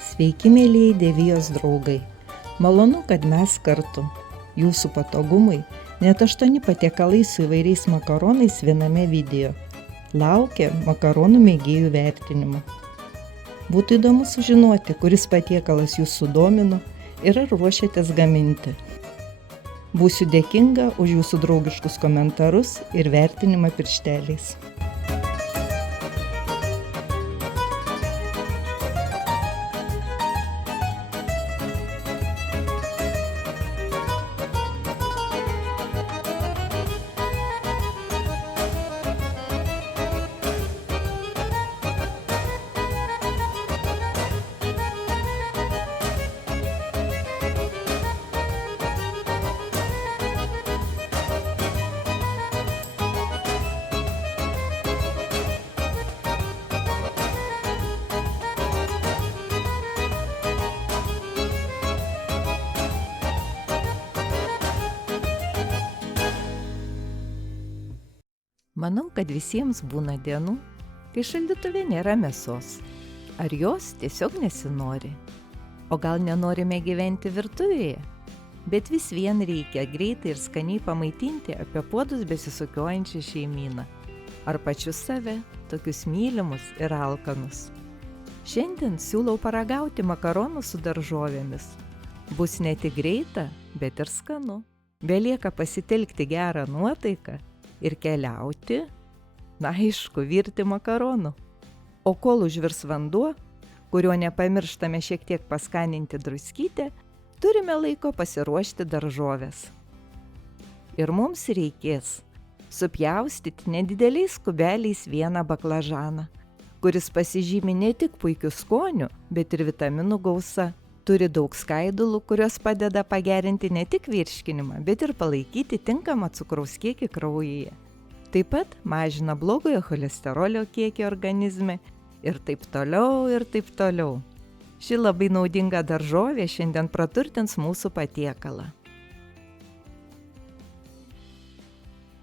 Sveiki, mėlyjei Devijos draugai. Malonu, kad mes kartu. Jūsų patogumui net 8 patiekalai su įvairiais makaronais viename video. Laukia makaronų mėgėjų vertinimo. Būtų įdomu sužinoti, kuris patiekalas jūs sudomino ir ar ruošiatės gaminti. Būsiu dėkinga už jūsų draugiškus komentarus ir vertinimą piršteliais. Manau, kad visiems būna dienų, kai šaldytuve nėra mėsos. Ar jos tiesiog nesinori? O gal nenorime gyventi virtuvėje? Bet vis vien reikia greitai ir skaniai pamaitinti apie puodus besisukiojančią šeimyną. Ar pačius save, tokius mylimus ir alkanus. Šiandien siūlau paragauti makaronų su daržovėmis. Bus ne tik greita, bet ir skanu. Belieka pasitelkti gerą nuotaiką ir keliauti, aišku, virti makaronų. O kol užvirs vanduo, kurio nepamirštame šiek tiek paskaninti druskytę, turime laiko pasiruošti daržoves. Ir mums reikės supjaustyti nedideliais kubeliais vieną baklažaną, kuris pasižymi ne tik puikiu skoniu, bet ir vitaminų gausa. Turi daug skaidulų, kurios padeda pagerinti ne tik virškinimą, bet ir palaikyti tinkamą cukraus kiekį kraujyje. Taip pat mažina blogojo cholesterolio kiekį organizme ir taip toliau, ir taip toliau. Ši labai naudinga daržovė šiandien praturtins mūsų patiekalą.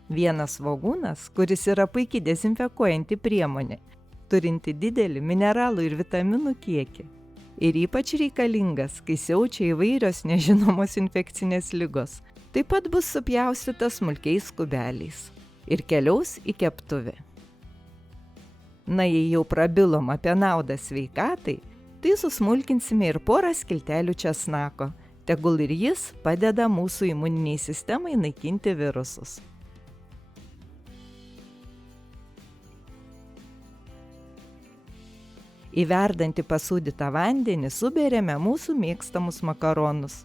Vienas svogūnas, kuris yra puikiai dezinfekuojanti priemonė, turinti didelį mineralų ir vitaminų kiekį. Ir ypač reikalingas, kai siaučia įvairios nežinomos infekcinės ligos. Taip pat bus supjaustytas smulkiais kubeliais ir keliaus į keptuvę. Na, jei jau prabilom apie naudą sveikatai, tai susmulkinsime ir porą skiltelių česnako. Tegul ir jis padeda mūsų imuniniai sistemai naikinti virusus. Į verdantį pasūdytą vandenį suberiame mūsų mėgstamus makaronus.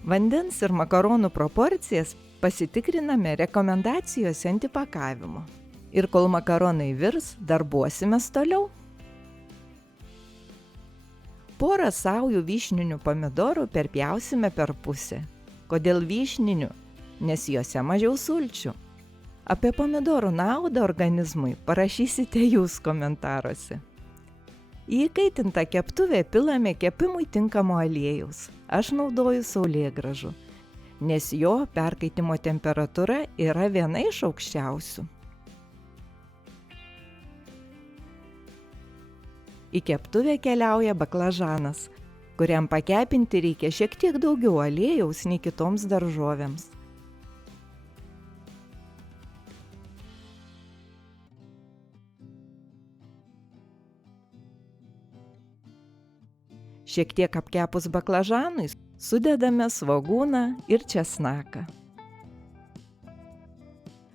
Vandens ir makaronų proporcijas pasitikriname rekomendacijose ant įpakavimo. Ir kol makaronai virs, darbuosimės toliau. Porą saujų vyšninių pomidorų perpjausime per pusę. Kodėl vyšninių? Nes juose mažiau sulčių. Apie pomidorų naudą organizmui parašysite jūs komentaruose. Į įkaitintą keptuvę pilame kepimui tinkamo aliejaus. Aš naudoju saulėgrąžų, nes jo perkaitimo temperatūra yra viena iš aukščiausių. Į keptuvę keliauja baklažanas, kuriam pakepinti reikia šiek tiek daugiau aliejaus nei kitoms daržovėms. Šiek tiek apkepus baklažanui sudedame svogūną ir česnaką.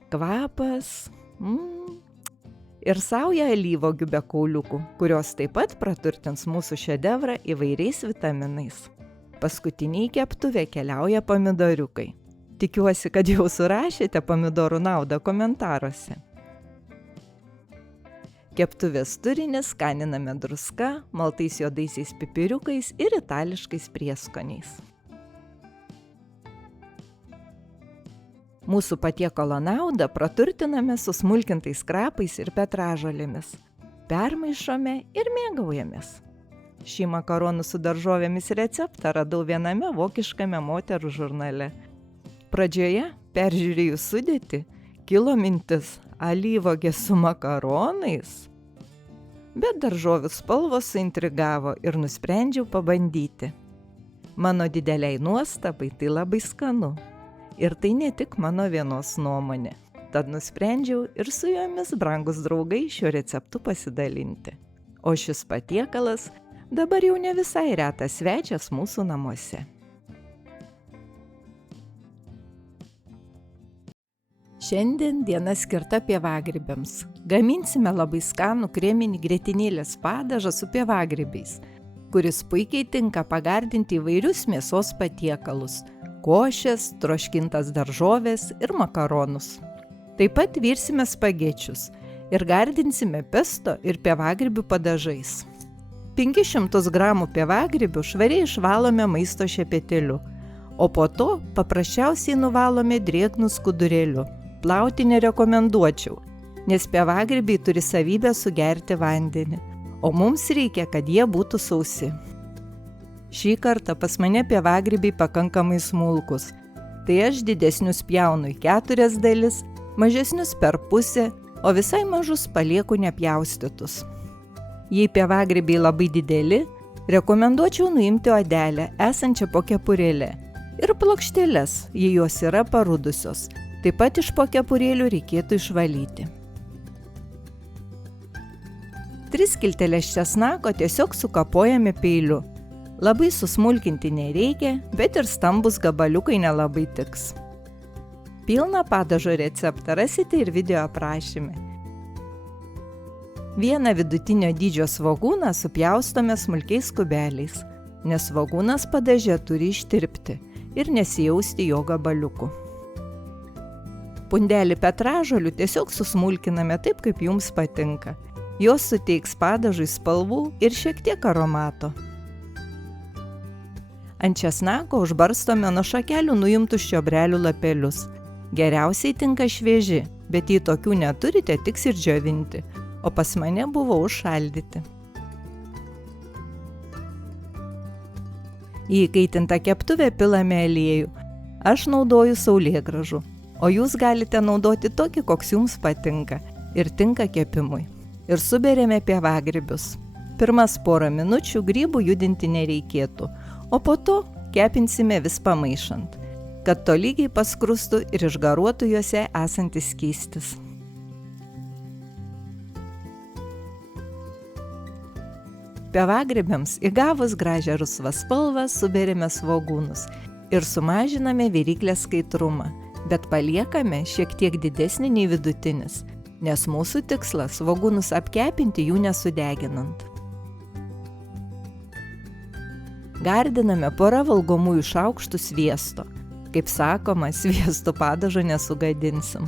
Kvapas ir sauja alyvuogių be kauliukų, kurios taip pat praturtins mūsų šedevrą įvairiais vitaminais. Paskutiniai keptuvė keliauja pomidoriukai. Tikiuosi, kad jau surašėte pomidorų naudą komentaruose. Keptuvės turinį skaniname druska, maltais juodaisiais pipiriukais ir itališkais prieskoniais. Mūsų patiekalo naudą praturtiname su smulkintais krapais ir petražolėmis. Permaišome ir mėgaujamės. Šį makaronų su daržovėmis receptą radau viename vokiškame moterų žurnale. Pradžioje, peržiūrėjus sudėtį, kilo mintis: alyvuogės su makaronais? bet daržovių spalvos suintrigavo ir nusprendžiau pabandyti. Mano dideliai nuostabai tai labai skanu. Ir tai ne tik mano vienos nuomonė. Tad nusprendžiau ir su jomis, brangus draugai, šiuo receptu pasidalinti. O šis patiekalas dabar jau ne visai retas svečias mūsų namuose. Šiandien diena skirta pievagrybiams. Gaminsime labai skanų kreminį grietinėlės padažą su pievagrybiais, kuris puikiai tinka pagardinti įvairius mėsos patiekalus – košės, troškintas daržovės ir makaronus. Taip pat virsime spagečius ir gardinsime pesto ir pievagrybių padažais. 500 gramų pievagrybių švariai išvalome maisto šepetėliu, o po to paprasčiausiai nuvalome drėgnu skudurėliu. Plauti nerekomenduočiau, nes pievagrybiai turi savybę sugerti vandenį, o mums reikia, kad jie būtų sausi. Šį kartą pas mane pievagrybiai pakankamai smulkus, tai aš didesnius pjaunu į 4 dalis, mažesnius per pusę, o visai mažus palieku nepjaustytus. Jei pievagrybiai labai dideli, rekomenduočiau nuimti odelę, esančią po kepurėlę, ir plokšteles, jei jos yra parudusios. Taip pat iš po kepurėlių reikėtų išvalyti. 3 skilteles česnako tiesiog sukapojame peiliu. Labai susmulkinti nereikia, bet ir stambus gabaliukai nelabai tiks. Pilną padažo receptą rasite ir video aprašyme. Vieną vidutinio dydžio svogūną supjaustome smulkiais kubeliais, nes svogūnas padaže turi ištirpti ir nesijausti jo gabaliukų. Pundelį petražolių tiesiog susmulkiname taip, kaip jums patinka. Jos suteiks padažui spalvų ir šiek tiek aromato. Ant česnako užbarstome nuo šakelių nuimtus čiobrelių lapelius. Geriausiai tinka švieži, bet jei tokių neturite, tiks ir džiovinti, o pas mane buvo užšaldyti. Į įkaitintą keptuvę pilame aliejų. Aš naudoju saulėgrąžų, o jūs galite naudoti tokį, koks jums patinka ir tinka kepimui. Ir suberiame pievagrybius. Pirmas porą minučių grybų judinti nereikėtų, o po to kepinsime vis pamaišant, kad tolygiai paskrustų ir išgaruotų juose esantis skystis. Pievagrybiams įgavus gražią rusvą spalvą suberiame svogūnus ir sumažiname viryklės skaitrumą, bet paliekame šiek tiek didesnį nei vidutinis, nes mūsų tikslas svogūnus apkepinti jų nesudeginant. Gardiname porą valgomųjų šaukštų sviesto. Kaip sakoma, sviesto padažo nesugadinsim.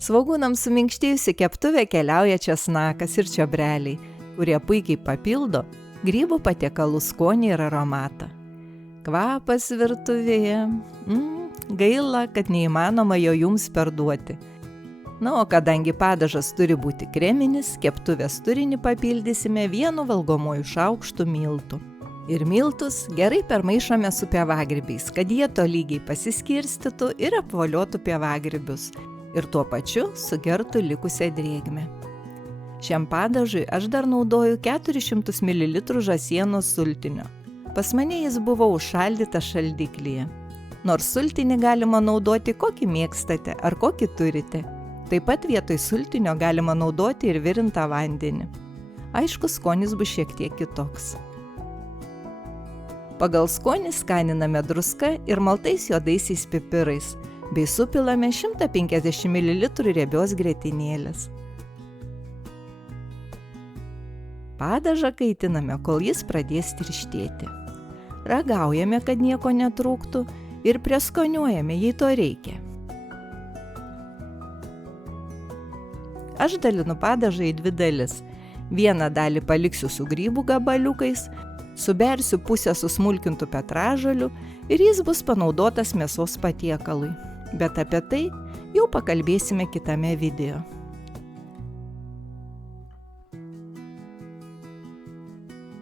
Svogūnams suminkštėjusi keptuvė keliauja česnakas ir čiobreliai, kurie puikiai papildo grybų patiekalų skonį ir aromatą. Kvapas virtuvėje. Gaila, kad neįmanoma jo jums perduoti. Na, o kadangi padažas turi būti kreminis, keptuvės turinį papildysime 1 valgomuoju šaukštu miltų. Ir miltus gerai permaišome su pievagrybiais, kad jie tolygiai pasiskirstytų ir apvoliotų pievagrybius ir tuo pačiu sugertų likusią drėgmę. Šiam padažui aš dar naudoju 400 ml žąsienos sultinio. Pas mane jis buvo užšaldytas šaldiklyje. Nors sultinį galima naudoti kokį mėgstate ar kokį turite. Taip pat vietoj sultinio galima naudoti ir virintą vandenį. Aišku, skonis bus šiek tiek kitoks. Pagal skonį skaniname druska ir maltais juodaisiais pipirais, bei supilame 150 ml riebios grietinėlės. Padažą kaitiname, kol jis pradės tirštėti. Ragaujame, kad nieko netrūktų, ir prieskoniuojame, jei to reikia. Aš dalinu padažą į 2 dalis. Vieną dalį paliksiu su grybų gabaliukais, subersiu pusę susmulkintų petražolių ir jis bus panaudotas mėsos patiekalui. Bet apie tai jau pakalbėsime kitame video.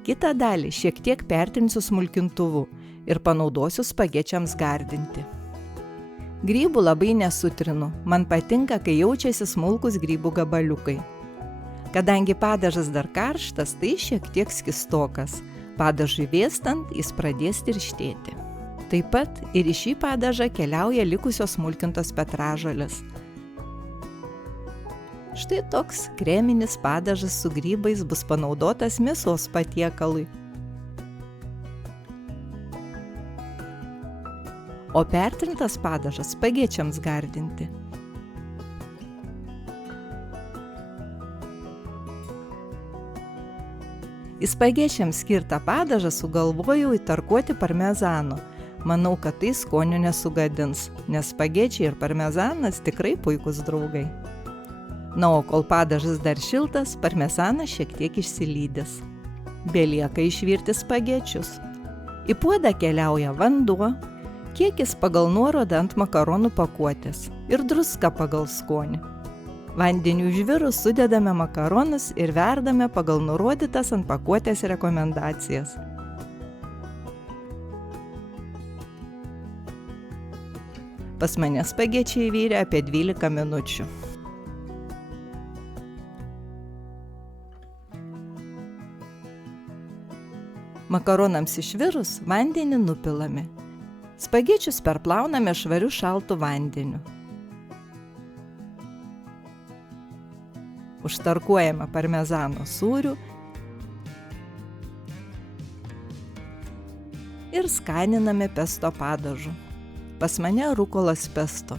Kitą dalį šiek tiek pertrinsiu smulkintuvu ir panaudosiu spagečiams gardinti. Grybų labai nesutrinu, man patinka, kai jaučiasi smulkus grybų gabaliukai. Kadangi padažas dar karštas, tai šiek tiek skystokas. Padažui vėstant jis pradės tirštėti. Taip pat ir į šį padažą keliauja likusios smulkintos petražolės. Štai toks kreminis padažas su grybais bus panaudotas mėsos patiekalui. O pertrintas padažas spagečiams gardinti. Į spagečiams skirtą padažą sugalvojau įtarkuoti parmezanu. Manau, kad tai skonio nesugadins, nes spagečiai ir parmezanas tikrai puikūs draugai. Na, o kol padažas dar šiltas, parmezanas šiek tiek išsilydęs. Belieka išvirti spagečius. Į puodą keliauja vanduo, kiekis pagal nuorodą ant makaronų pakuotės ir druska pagal skonį. Vandeniu užvirus sudedame makaronus ir verdame pagal nurodytas ant pakuotės rekomendacijas. Pas mane spagečiai virė apie 12 minučių. Makaronams išvirus vandenį nupilame. Spagečius perplauname švariu šaltu vandeniu. Užtarkuojame parmezano sūriu ir skaniname pesto padažu. Pas mane rukolos pesto,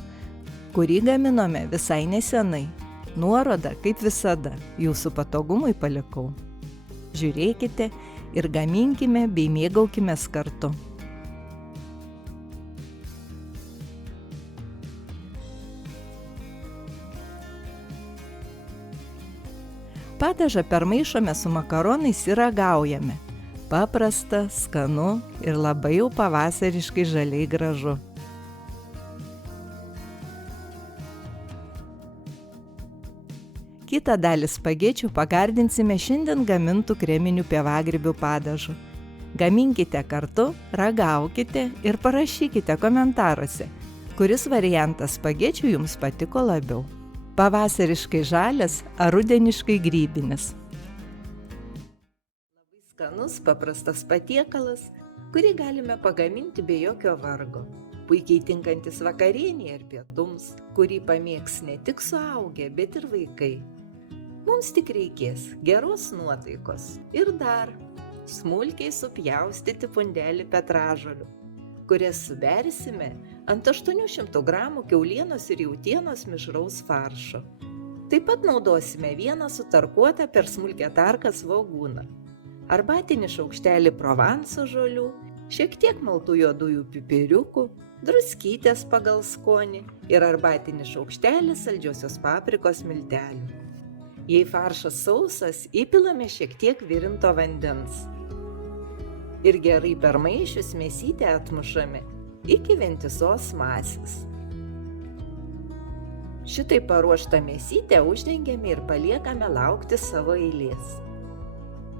kurį gaminome visai nesenai. Nuorodą, kaip visada, jūsų patogumui palikau. Žiūrėkite ir gaminkime bei mėgaukimės kartu. Padažą permaišome su makaronais ir ragaujame. Paprasta, skanu ir labai jau pavasariškai žaliai gražu. Kitą dalį spagečių pagardinsime šiandien gamintų kreminių pievagrybių padažu. Gaminkite kartu, ragaukite ir parašykite komentaruose, kuris variantas spagečių jums patiko labiau. Pavasariškai žalias ar rudeniškai grybinis. Labai skanus, paprastas patiekalas, kurį galime pagaminti be jokio vargo. Puikiai tinkantis vakarienei ar pietums, kurį pamėgs ne tik suaugę, bet ir vaikai. Mums tik reikės geros nuotaikos ir dar smulkiai supjaustyti pundelį petražolių, kurias subersime ant 800 gramų kiaulienos ir jautienos mišraus faršo. Taip pat naudosime vieną sutarkuotą per smulkią tarką svogūną, arbatinį šaukštelį provanso žolių, šiek tiek maltų juodųjų pipiriukų, druskytės pagal skonį ir arbatinį šaukštelį saldžiosios paprikos miltelių. Jei faršas sausas, įpilame šiek tiek virinto vandens. Ir gerai permaišius mėsytę atmušame iki vientisos masės. Šitai paruoštą mėsytę uždengiame ir paliekame laukti savo eilės.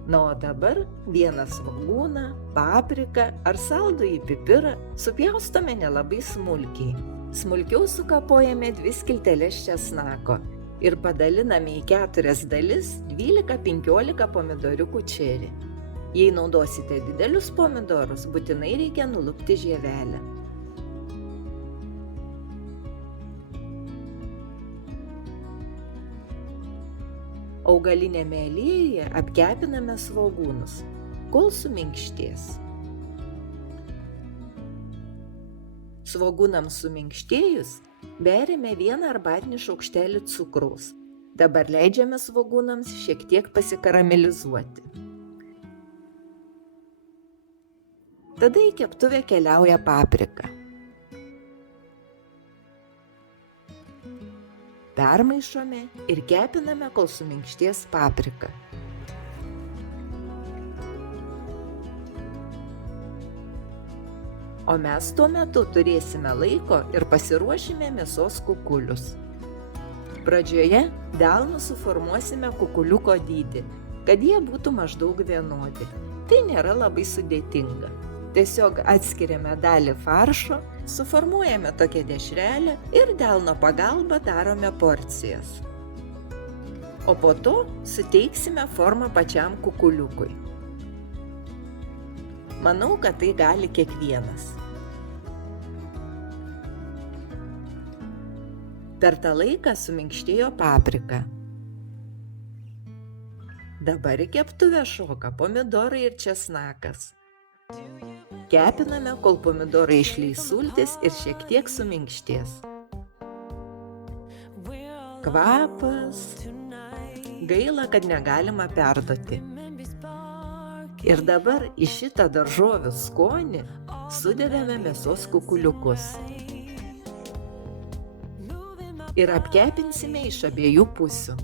Na, o dabar vieną svogūną, papriką ar saldųjį pipirą supjaustome nelabai smulkiai. Smulkiau sukapojame 2 skilteles česnako ir padaliname į 4 dalis 12-15 pomidoriukų čeri. Jei naudosite didelius pomidorus, būtinai reikia nulupti žievelę. Augalinėme aliejuje apkepiname svogūnus, kol suminkštės. Svogūnams suminkštėjus, berėme 1 arbatinį šaukštelį cukraus. Dabar leidžiame svogūnams šiek tiek pasikaramelizuoti. Tada į keptuvę keliauja paprika. Permaišome ir kepiname, kol suminkštės paprika. O mes tuo metu turėsime laiko ir pasiruošime mėsos kukulius. Pradžioje delnu suformuosime kukuliuko dydį, kad jie būtų maždaug vienodi. Tai nėra labai sudėtinga. Tiesiog atskiriame dalį faršo, suformuojame tokią dešrelę ir delno pagalba darome porcijas. o po to suteiksime formą pačiam kukuliukui. Manau, kad tai gali kiekvienas. Per tą laiką suminkštėjo paprika. Dabar į keptuvę šoka pomidorai ir česnakas. Kepiname, kol pomidorai išleis sultis ir šiek tiek suminkštės. Kvapas. Gaila, kad negalima perduoti. Ir dabar į šitą daržovių skonį sudedame mėsos kukuliukus. Ir apkepinsime iš abiejų pusių.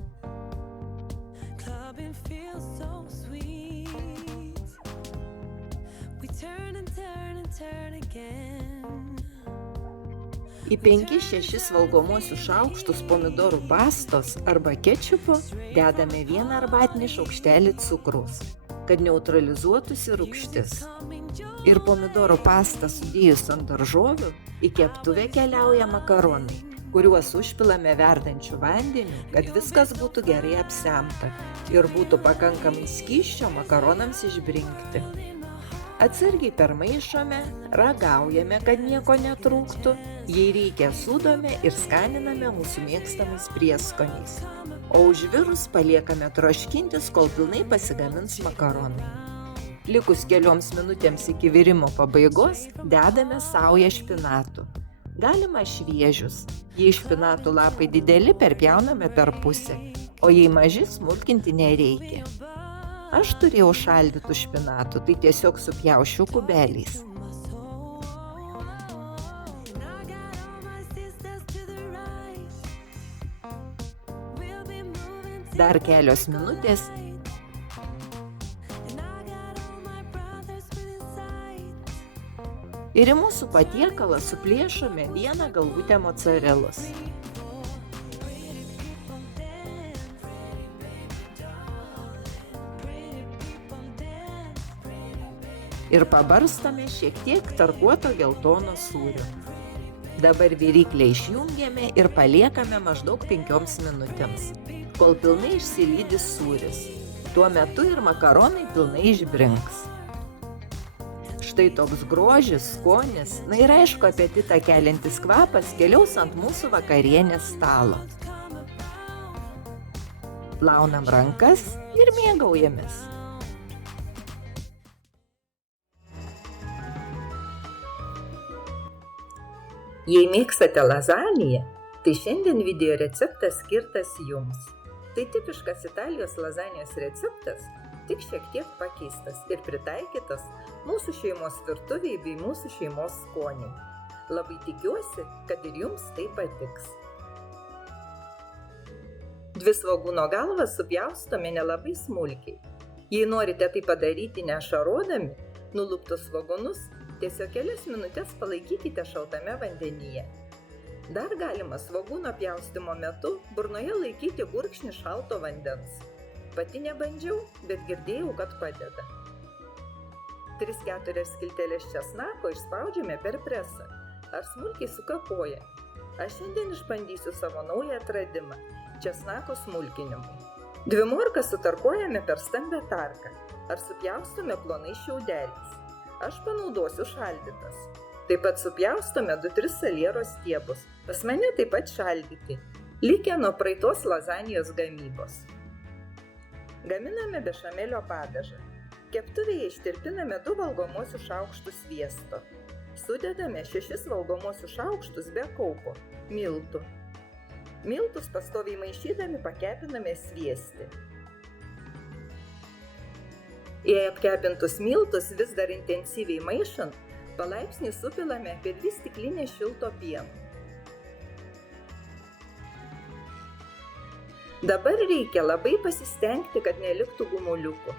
Į 5-6 valgomuosius šaukštus pomidorų pastos arba kečupo dedame 1 arbatinį šaukštelį cukraus, kad neutralizuotųsi rūgštis. Ir pomidorų pastą sudėjus ant daržovių, į keptuvę keliauja makaronai, kuriuos užpilame verdančiu vandeniu, kad viskas būtų gerai apsemta ir būtų pakankamai skysčio makaronams išbrinkti. Atsargiai permaišome, ragaujame, kad nieko netrūktų, jei reikia sūdome ir skaniname mūsų mėgstamais prieskoniais. O užvirus paliekame troškintis, kol pilnai pasigamins makaronai. Likus kelioms minutėms iki virimo pabaigos dedame saują špinatų. Galima šviežius, jei špinatų lapai dideli, perpjauname per pusę, o jei maži, smulkinti nereikia. Aš turėjau šaldytų špinatų, tai tiesiog supjausčiau kubeliais. Dar kelios minutės. Ir į mūsų patiekalą suplėšome 1 galvutę mocarelos. Ir pabarstome šiek tiek tarkuoto geltono sūrio. Dabar viryklę išjungiame ir paliekame maždaug 5 minutėms, kol pilnai išsilydys sūris. Tuo metu ir makaronai pilnai išbrinks. Štai toks grožis, skonis, na ir aišku, apetitą keliantis kvapas keliaus ant mūsų vakarienės stalo. Plaunam rankas ir mėgaujamės. Jei mėgstate lazaniją, tai šiandien video receptas skirtas jums. Tai tipiškas Italijos lazanijos receptas, tik šiek tiek pakeistas ir pritaikytas mūsų šeimos virtuviai bei mūsų šeimos skoniai. Labai tikiuosi, kad ir jums tai patiks. 2 svogūno galvas supjaustome nelabai smulkiai. Jei norite tai padaryti neašarodami, nuluptus svogūnus tiesiog kelias minutės palaikykite šaltame vandenyje. Dar galima svogūno pjaustymo metu burnoje laikyti gurkšnį šalto vandens. Pati nebandžiau, bet girdėjau, kad padeda. 3-4 skilteles česnako išspaudžiame per presą ar smulkiai sukapoję. Aš šiandien išbandysiu savo naują atradimą – česnako smulkinimui. 2 morkas sutarkuojame per stambią tarką ar supjaustome plonais šiaudeliais. Aš panaudosiu šaldytas. Taip pat supjaustome 2-3 salieros stiebus. Pas mane taip pat šaldyti, likę nuo praeitos lazanijos gamybos. Gaminame bešamelio padažą. Keptuvėje ištirpiname 2 valgomuosius šaukštus sviesto. Sudedame 6 valgomuosius šaukštus be kaupo, miltų. Miltus pastoviai maišydami pakepiname sviesti. Jei apkepintus miltus vis dar intensyviai maišant, palaipsniui supilame apie 2 stiklinės šilto pieno. Dabar reikia labai pasistengti, kad neliktų gumuliukų.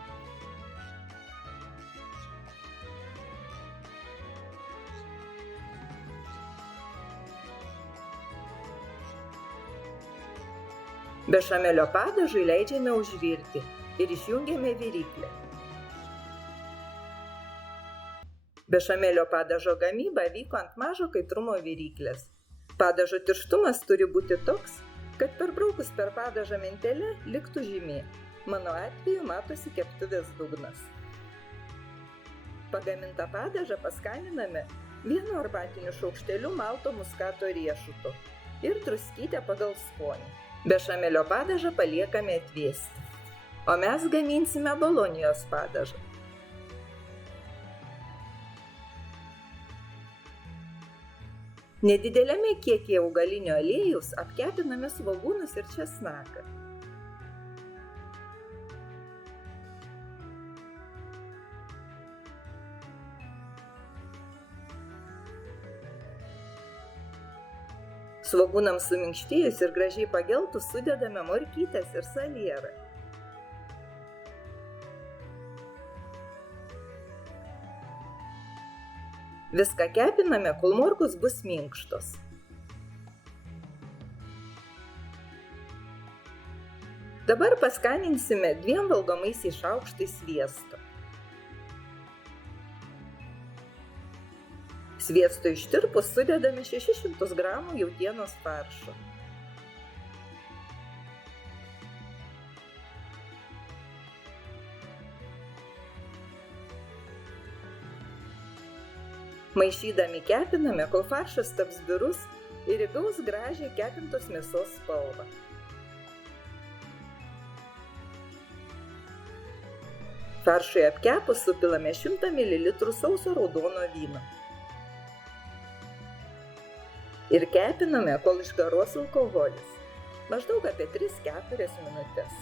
Bešamelio padažui leidžiame užvirti ir išjungiame viryklę. Bešamelio padažo gamyba vyko ant mažo kaitrumo viryklės. Padažo tirštumas turi būti toks, kad perbraukus per padažą mentelę liktų žymė. Mano atveju matosi keptuvės dugnas. Pagamintą padažą paskaniname 1 arbatiniu šaukšteliu malto muskato riešuto ir druskytę pagal skonį. Bešamelio padažą paliekame atvėsti, o mes gaminsime bolonijos padažą. Nedideliame kiekyje augalinio aliejaus apkepiname svogūnus ir česnaką. Svogūnams suminkštėjus ir gražiai pageltus sudedame morkytes ir salierą. Viską kepiname, kol morkos bus minkštos. Dabar paskaninsime 2 valgomaisiais šaukštais sviesto. Sviesto ištirpus sudedame 600 g jautienos faršo. Maišydami kepiname, kol faršas taps birus ir įgaus gražią kepintos mėsos spalvą. Faršui apkepus supilame 100 ml sauso raudono vyno. Ir kepiname, kol išgaruos alkoholis, maždaug apie 3-4 minutės.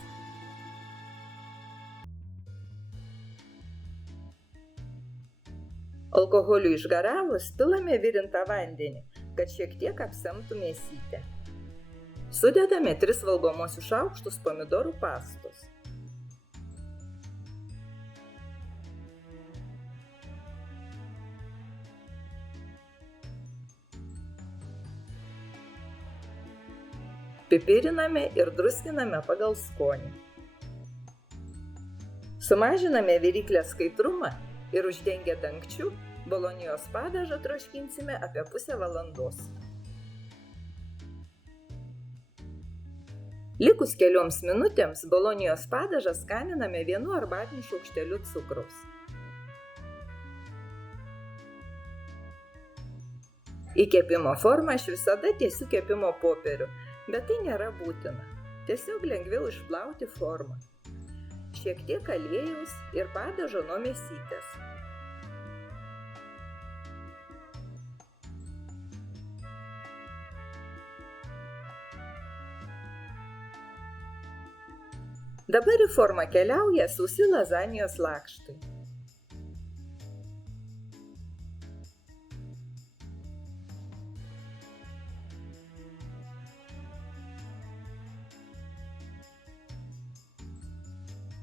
Alkoholiui išgaravus pilame virintą vandenį, kad šiek tiek apsemtų mėsytę. Sudedame 3 valgomosius šaukštus pomidorų pastos. Pipiriname ir druskiname pagal skonį. Sumažiname viryklės skaitrumą ir uždengę dangčiu bolonijos padažą troškinsime apie pusę valandos. Likus kelioms minutėms bolonijos padažą skaniname 1 arbatiniu šaukšteliu cukraus. Į kepimo formą aš visada tiesiu kepimo popierių, bet tai nėra būtina. Tiesiog lengviau išplauti formą. Šiek tiek aliejaus ir padažo nuo mėsytės. Dabar į formą keliauja sausi lazanijos lakštai.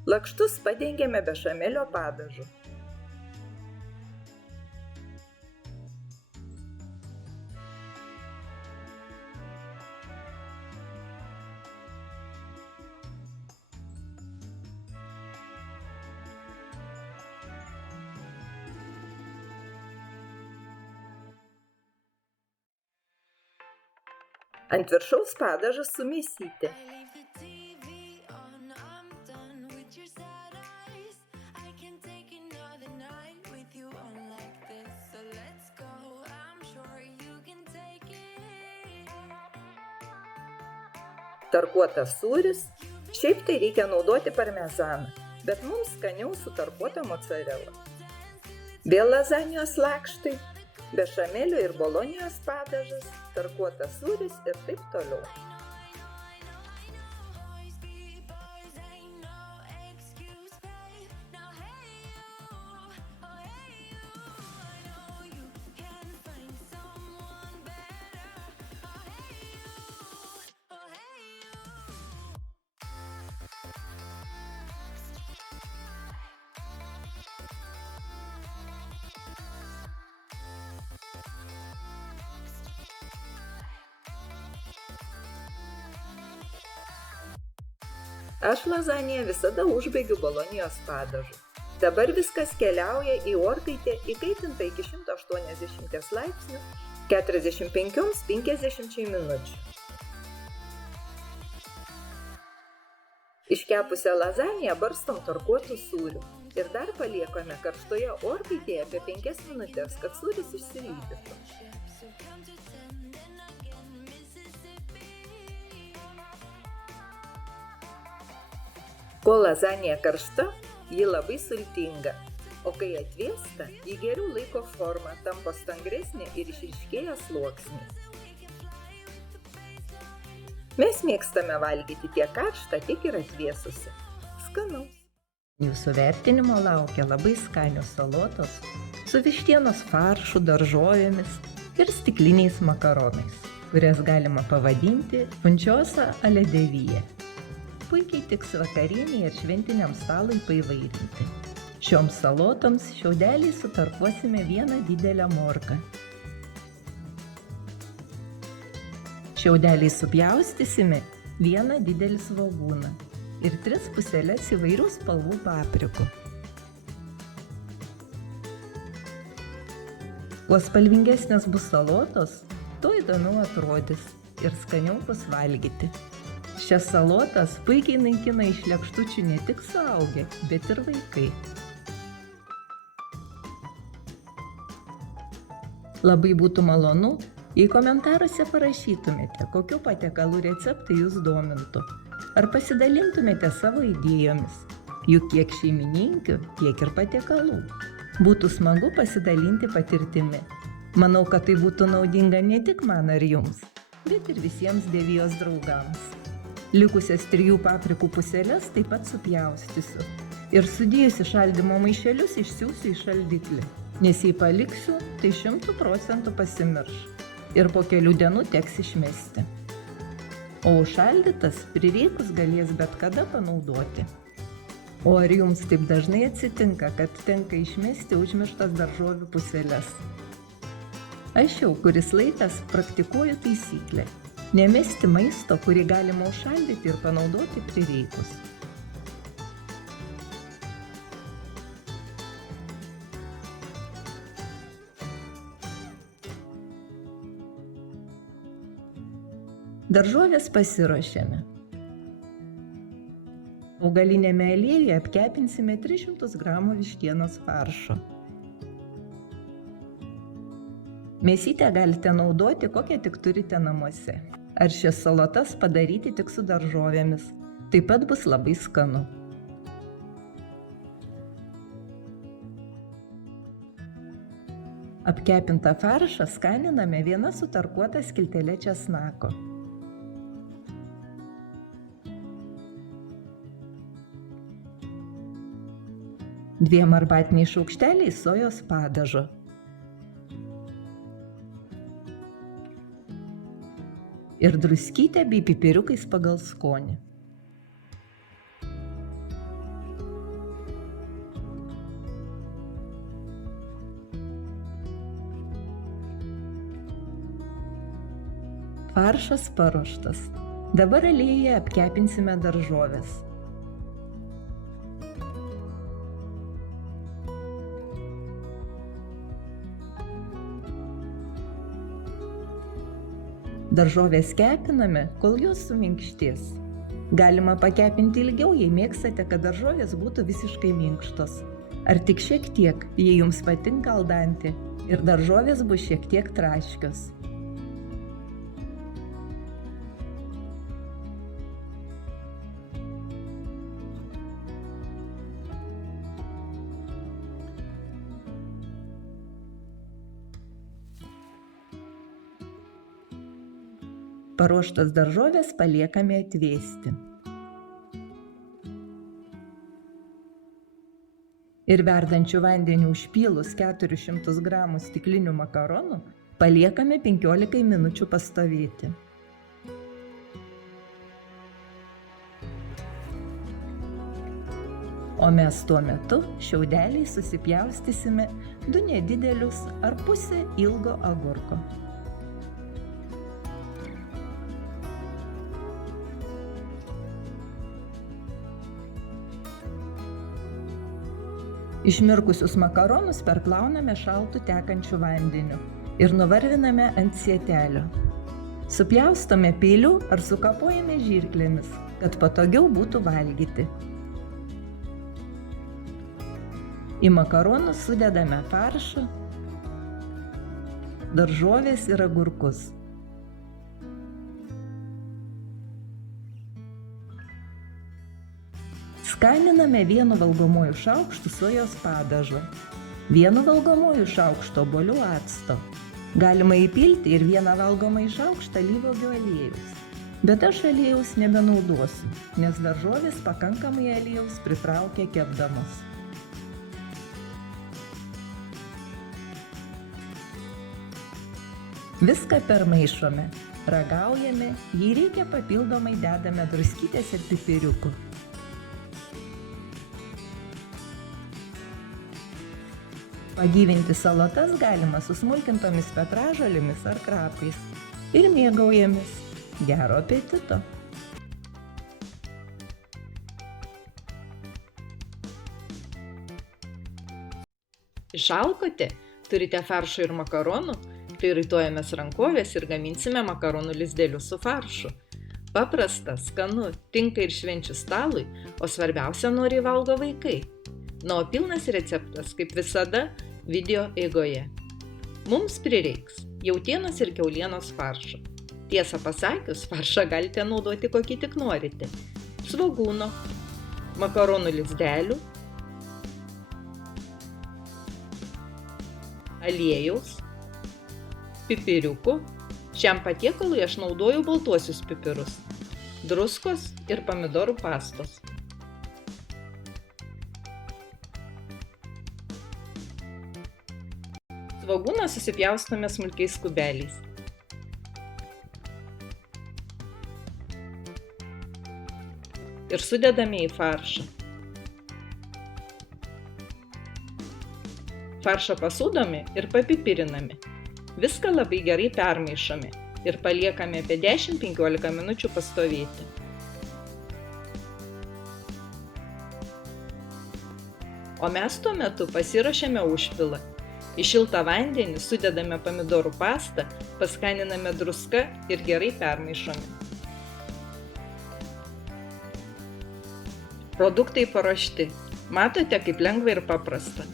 Lakštus padengiame bešamelio padažu. Ant viršaus padažas su mėsyte. Tarkuotas sūris, šiaip tai reikia naudoti parmezaną, bet mums skaniau su tarkuota mocarela. Vėl lazanijos lakštai, bešamelio ir bolonijos padažas, tarkuotas sūris ir taip toliau. Aš lazaniją visada užbaigiu bolonijos padažu. Dabar viskas keliauja į orkaitę įkaitintą iki 180 laipsnių 45–50 minučių. Iškepusią lazaniją barstom tarkuotų sūrių ir dar paliekame karštoje orkaitėje apie 5 minutės, kad sūris išsilydytų. Kol lazanija karšta, ji labai sultinga, o kai atvėsta, ji geriau laiko formą, tampa stangresnė ir išryškėja sluoksnis. Mes mėgstame valgyti tiek karštą, tiek ir atvėsusi. Skanu. Jūsų vertinimo laukia labai skanios salotos su vištienos faršu, daržovėmis ir stikliniais makaronais, kurias galima pavadinti funciosa alle devie. Puikiai tiks vakarienei ir šventiniam stalui paįvairinti. Šioms salotoms šiaudeliai sutarkuosime vieną didelę morką. Šiaudeliai supjaustysime vieną didelį svogūną ir 3 puseles įvairių spalvų paprikų. Kuo spalvingesnės bus salotos, tuo įdomiau atrodys ir skaniau bus valgyti. Šias salotas puikiai naikina iš lėkštučių ne tik suaugę, bet ir vaikai. Labai būtų malonu, jei komentaruose parašytumėte, kokių patiekalų receptai jūs domintų, ar pasidalintumėte savo idėjomis, juk kiek šeimininkių, tiek ir patiekalų. Būtų smagu pasidalinti patirtimi. Manau, kad tai būtų naudinga ne tik man ar jums, bet ir visiems Devijos draugams. Likusias 3 paprikų puseles taip pat supjaustysiu ir sudėjus į šaldymo maišelius išsiųsiu į šaldiklį, nes jei paliksiu, tai 100% pasimirš ir po kelių dienų teks išmesti. O užšaldytas prireikus galės bet kada panaudoti. O ar jums taip dažnai atsitinka, kad tenka išmesti užmirštas daržovių puseles? Aš jau kuris laikas praktikuoju taisyklę – nemesti maisto, kurį galima užšaldyti ir panaudoti prireikus. Daržovės pasiruošėme. Augalinėme aliejuje apkepinsime 300 g vištienos faršo. Mėsytę galite naudoti, kokią tik turite namuose. Ar šias salotas padaryti tik su daržovėmis. Taip pat bus labai skanu. Apkepintą faršą skaniname viena sutarkuota skiltele česnako. 2 arbatiniais šaukšteliais sojos padažo. Ir druskytę bei pipiriukais pagal skonį. Faršas paruoštas. Dabar aliejuje apkepinsime daržoves. Daržovės kepiname, kol jos suminkštės. Galima pakepinti ilgiau, jei mėgstate, kad daržovės būtų visiškai minkštos. Ar tik šiek tiek, jei jums patinka aldanti, ir daržovės bus šiek tiek traškios. Paruoštas daržovės paliekame atvėsti. Ir verdančiu vandeniu užpylus 400 g stiklinių makaronų paliekame 15 minučių pastovėti. O mes tuo metu šiaudeliai susipjaustysime 2 nedidelius ar pusę ilgo agurko. Išmirkusius makaronus perplauname šaltu tekančiu vandeniu ir nuvarviname ant sietelio. Supjaustome peiliu ar sukapojame žirklėmis, kad patogiau būtų valgyti. Į makaronus sudedame faršą, daržovės ir agurkus. Skaniname 1 valgomuoju šaukštu sojos padažo, 1 valgomuoju šaukštu obuolių acto. Galima įpilti ir 1 valgomąjį šaukštą alyvuogių aliejaus. Bet aš aliejaus nebenaudosiu, nes daržovės pakankamai aliejaus pritraukia kepdamos. Viską permaišome, ragaujame, jei reikia papildomai dedame druskytės ir pipiriukų. Pagyvinti salotas galima su smulkintomis petražolėmis ar krapais. Ir mėgaujamės. Gero apetito! Išalkote? Turite faršo ir makaronų? Tai rytojamės rankovės ir gaminsime makaronų lizdelius su faršu. Paprasta, skanu, tinka ir švenčių stalui, o svarbiausia noriai valgo vaikai. Na, o pilnas receptas, kaip visada, video eigoje. Mums prireiks jautienos ir kiaulienos faršo. Tiesą pasakius, faršą galite naudoti kokį tik norite. Svogūno, makaronų lizdelių, aliejaus, pipiriukų. Šiam patiekalui aš naudoju baltuosius pipirus, druskos ir pomidorų pastos. Svogūną susipjaustome smulkiais kubeliais. Ir sudedame į faršą. Faršą pasūdome ir papipiriname. Viską labai gerai permaišome ir paliekame apie 10-15 minučių pastovėti. O mes tuo metu pasiruošiame užpilą. Į šiltą vandenį sudedame pomidorų pastą, paskaniname druska ir gerai permaišome. Produktai paruošti. Matote, kaip lengva ir paprasta.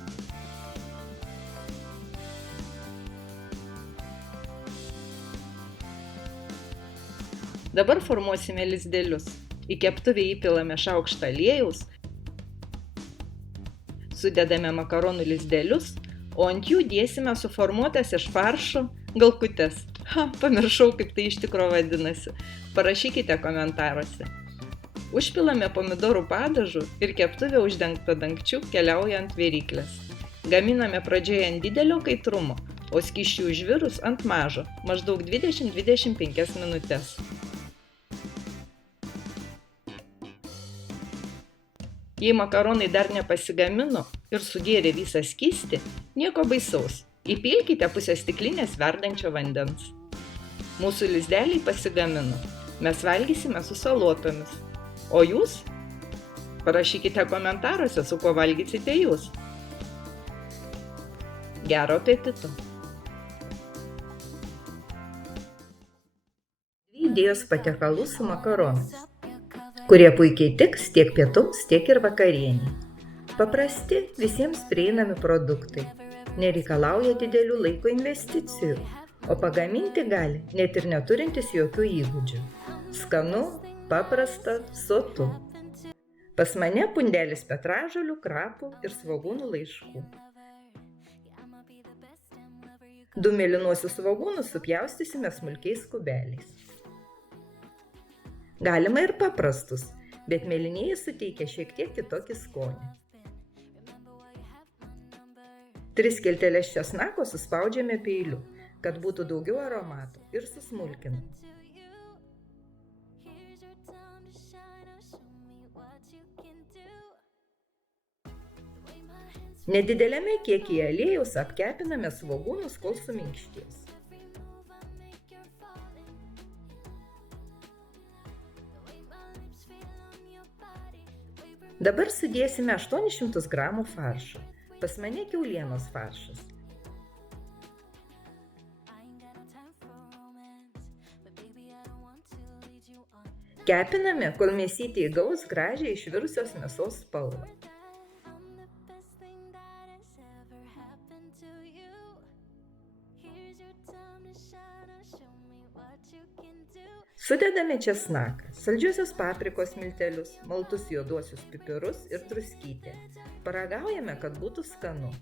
Dabar formuosime lizdelius. Į keptuvę įpilame šaukštą aliejaus, sudedame makaronų lizdelius, o ant jų dėsime suformuotas iš faršo galkutes. Pamiršau, kaip tai iš tikro vadinasi. Parašykite komentaruose. Užpilame pomidorų padažu ir keptuvę uždengtą dangčiu keliauja ant viryklės. Gaminame pradžioje ant didelio kaitrumo, o skysčiui užvirus ant mažo, maždaug 20-25 minutes. Jei makaronai dar nepasigamino ir sugėrė visą skystį, nieko baisaus. Įpilkite pusę stiklinės verdančio vandens. Mūsų lizdeliai pasigamino. Mes valgysime su salotomis. O jūs? Parašykite komentaruose, su kuo valgysite jūs. Gero apetito! Idėjos patiekalų su makaronais, kurie puikiai tiks tiek pietums, tiek ir vakarienei. Paprasti, visiems prieinami produktai. Nereikalauja didelių laiko investicijų, o pagaminti gali net ir neturintis jokių įgūdžių. Skanu, paprasta, sotu. Pas mane pundelis petražolių, krapų ir svogūnų laiškų. 2 mėlynuosius svogūnus supjaustysime smulkiais kubeliais. Galima ir paprastus, bet mėlynieji suteikia šiek tiek kitokį skonį. 3 skilteles česnako suspaudžiame peiliu, kad būtų daugiau aromato, ir susmulkiname. Nedideliame kiekyje aliejaus apkepiname svogūnus, kol suminkštės. Dabar sudėsime 800 gramų faršo. Pas mane kiaulienos faršas. Kepiname, kol mėsytė įgaus gražią išvirusios mėsos spalvą. Sudedame česnaką, saldžiosios paprikos miltelius, maltus juoduosius pipirus ir druskytę. Paragaujame, kad būtų skanu.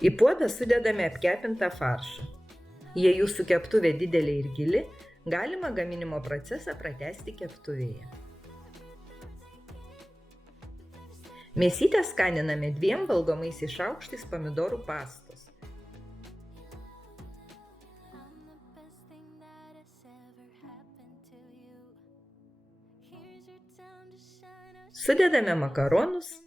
Į puodą sudedame apkepintą faršą. Jei jūsų keptuvė didelė ir gili, galima gaminimo procesą pratęsti keptuvėje. Mėsytę skaniname 2 valgomaisiais šaukštais pomidorų pastos. Sudedame makaronus.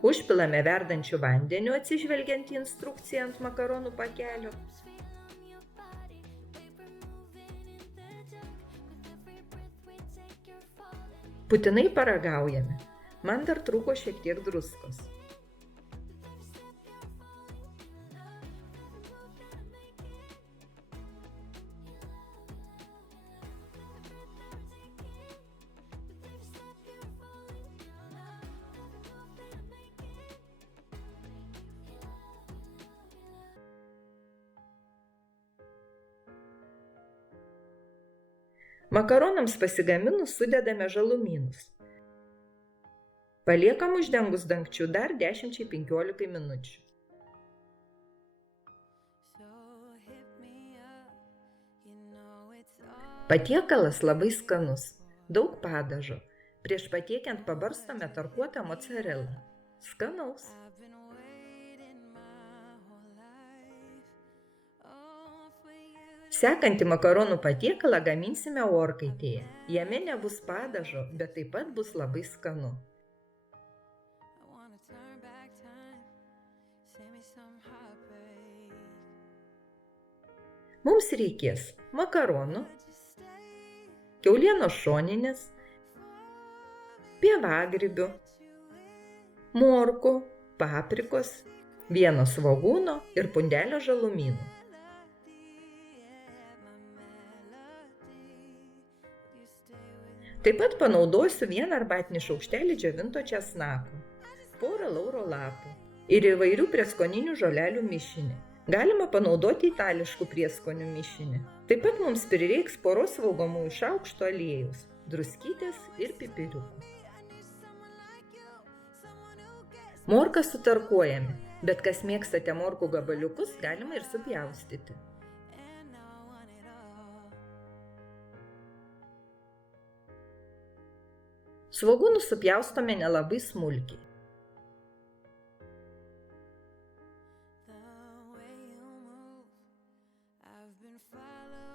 Užpilame verdančiu vandeniu, atsižvelgiant į instrukciją ant makaronų pakelio. Putinai paragaujame. Man dar trūko šiek tiek druskos. Makaronams pasigaminus sudedame žalumynus. Paliekam uždengus dangčiu dar 10-15 minučių. Patiekalas labai skanus, daug padažo. Prieš patiekiant pabarstome tarkuotą mozzarellą. Skanaus! Sekantį makaronų patiekalą gaminsime orkaitėje. Jame nebus padažo, bet taip pat bus labai skanu. Mums reikės makaronų, kiaulienos šoninės, pievagrybių, morkų, paprikos, 1 svogūno ir pundelio žalumynų. Taip pat panaudosiu 1 arbatinį šaukštelį džiovinto česnako, 1 lauro lapų ir įvairių prieskoninių žolelių mišinį. Galima panaudoti itališkų prieskonių mišinį. Taip pat mums prireiks 1 valgomųjų šaukštų aliejaus, druskytės ir pipiriukų. Morką sutarkuojame, bet kas mėgstate morkų gabaliukus, galima ir supjaustyti. Svogūnus supjaustome nelabai smulkiai.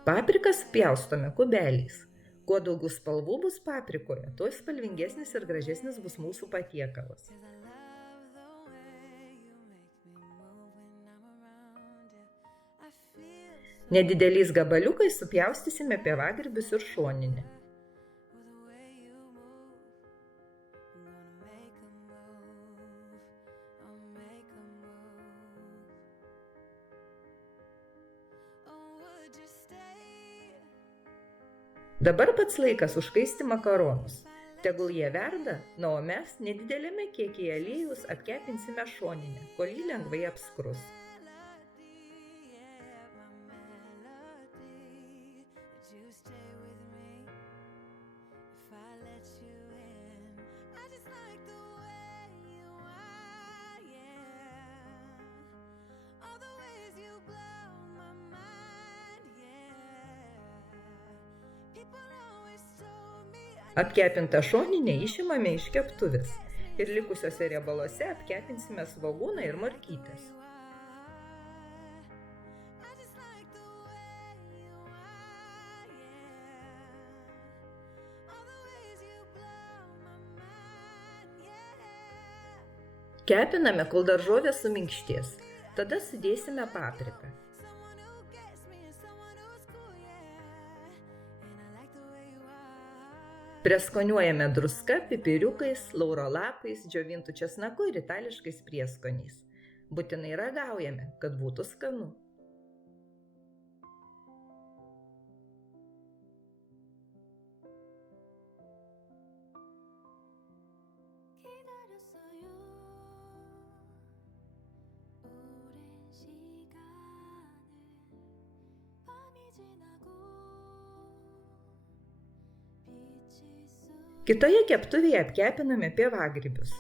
Papriką supjaustome kubeliais. Kuo daugiau spalvų bus paprikoje, tuo spalvingesnis ir gražesnis bus mūsų patiekalas. Nedideliais gabaliukais supjaustysime pievagrybius ir šoninę. Dabar pats laikas užkaisti makaronus. Tegul jie verda, na o mes nedidelėme kiekyje aliejaus apkepinsime šoninę, kol jį lengvai apskrus. Apkepintą šoninę išimame iš keptuvės ir likusiuose riebaluose apkepinsime svogūną ir morkytes. Kepiname, kol daržovės suminkštės. Tada sudėsime papriką. Prieskoniuojame druska, pipiriukais, laurolapais, džiovintų česnaku ir itališkais prieskoniais. Būtinai ragaujame, kad būtų skanu. Kitoje keptuvėje apkepiname pievagrybius.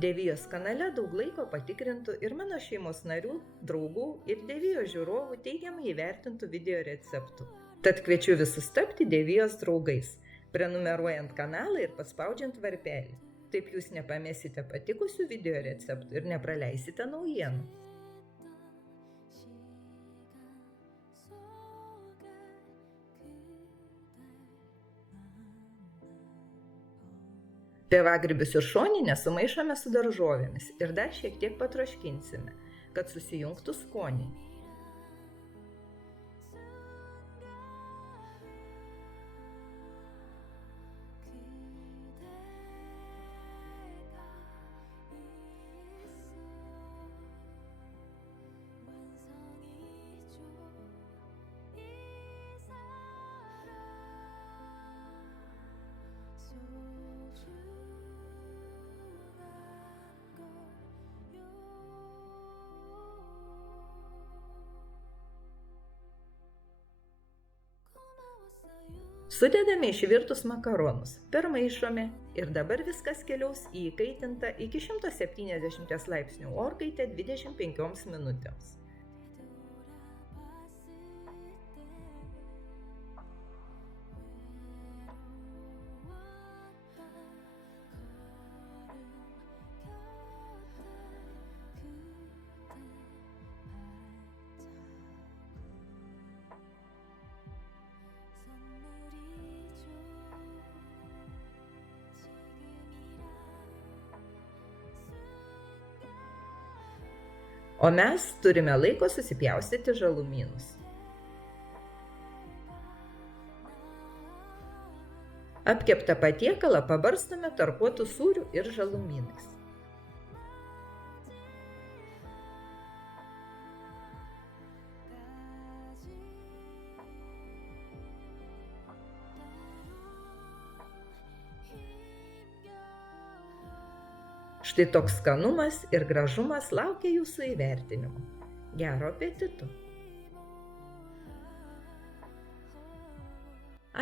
Devijos kanale daug laiko patikrintų ir mano šeimos narių, draugų ir Devijos žiūrovų teigiamai įvertintų video receptų. Tad kviečiu visus tapti Devijos draugais, prenumeruojant kanalą ir paspaudžiant varpelį. Taip jūs nepamesite patikusių video receptų ir nepraleisite naujienų. Pievagrybius ir šoninę sumaišome su daržovėmis ir dar šiek tiek patroškinsime, kad susijungtų skoniai. Sudedame išvirtus makaronus, permaišome ir dabar viskas keliaus į įkaitintą iki 170 laipsnių orkaitę 25 minutėms. O mes turime laiko susipjaustyti žalumynus. Apkeptą patiekalą pabarstome tarkuotų sūrių ir žalumynais. Štai toks skanumas ir gražumas laukia jūsų įvertinimo. Gero apetito!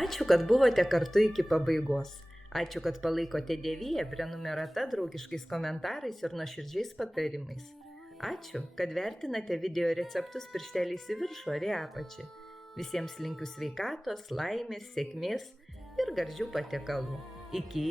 Ačiū, kad buvote kartu iki pabaigos. Ačiū, kad palaikote Deviją prenumerata, draugiškais komentarais ir nuoširdžiais patarimais. Ačiū, kad vertinate video receptus piršteliais į viršų ar į apačią. Visiems linkiu sveikatos, laimės, sėkmės ir gardžių patiekalų. Iki!